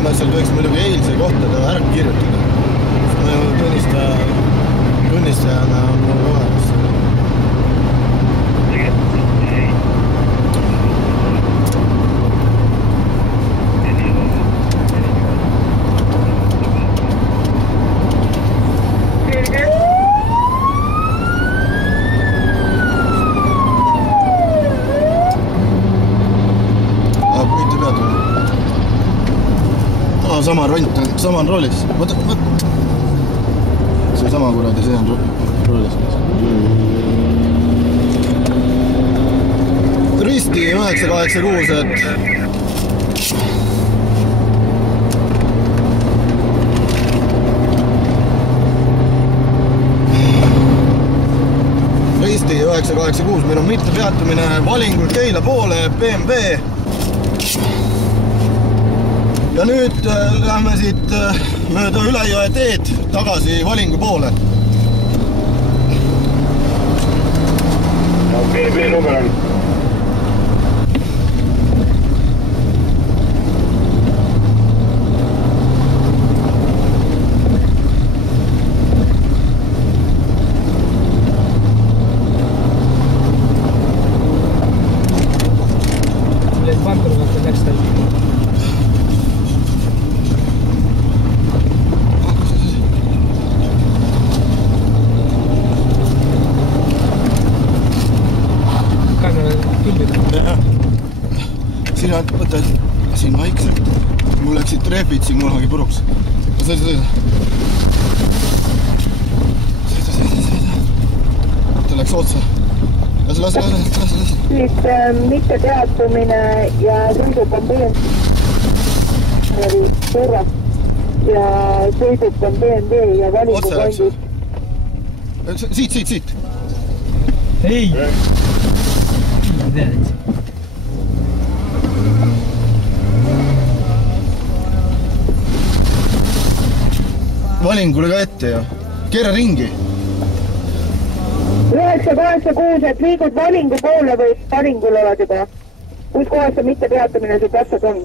põhimõtteliselt võiks muidugi eilse kohta ta ära kirjutada. Tunnistajana on mul olemas. Sama ront on, sama on roolis. Võta. See sama kuradi, see on roolis. Risti 986, et... Risti 986, meil on mitte peatumine Valingul Keila poole, BMW. Ja nüüd lähme siit mööda Ülejõe teed tagasi Valingu poole. BMW number on. Milles vantur võtta läkstel? Sina võta siin vaikselt. Mul läksid trepid siin kunagi puruks. Sõida. Ta läks otsa. Lase. Siis mitte peatumine ja sõiduk on BMW korras ja sõiduk on BMW ja Valingu kondis. Siit. Ei! Ma tean, et Valingule ka ette ja keera ringi. 986, et liigud Valingu poole või Valingul oled juba? Kus kohas see mitte peatumine see täpselt on?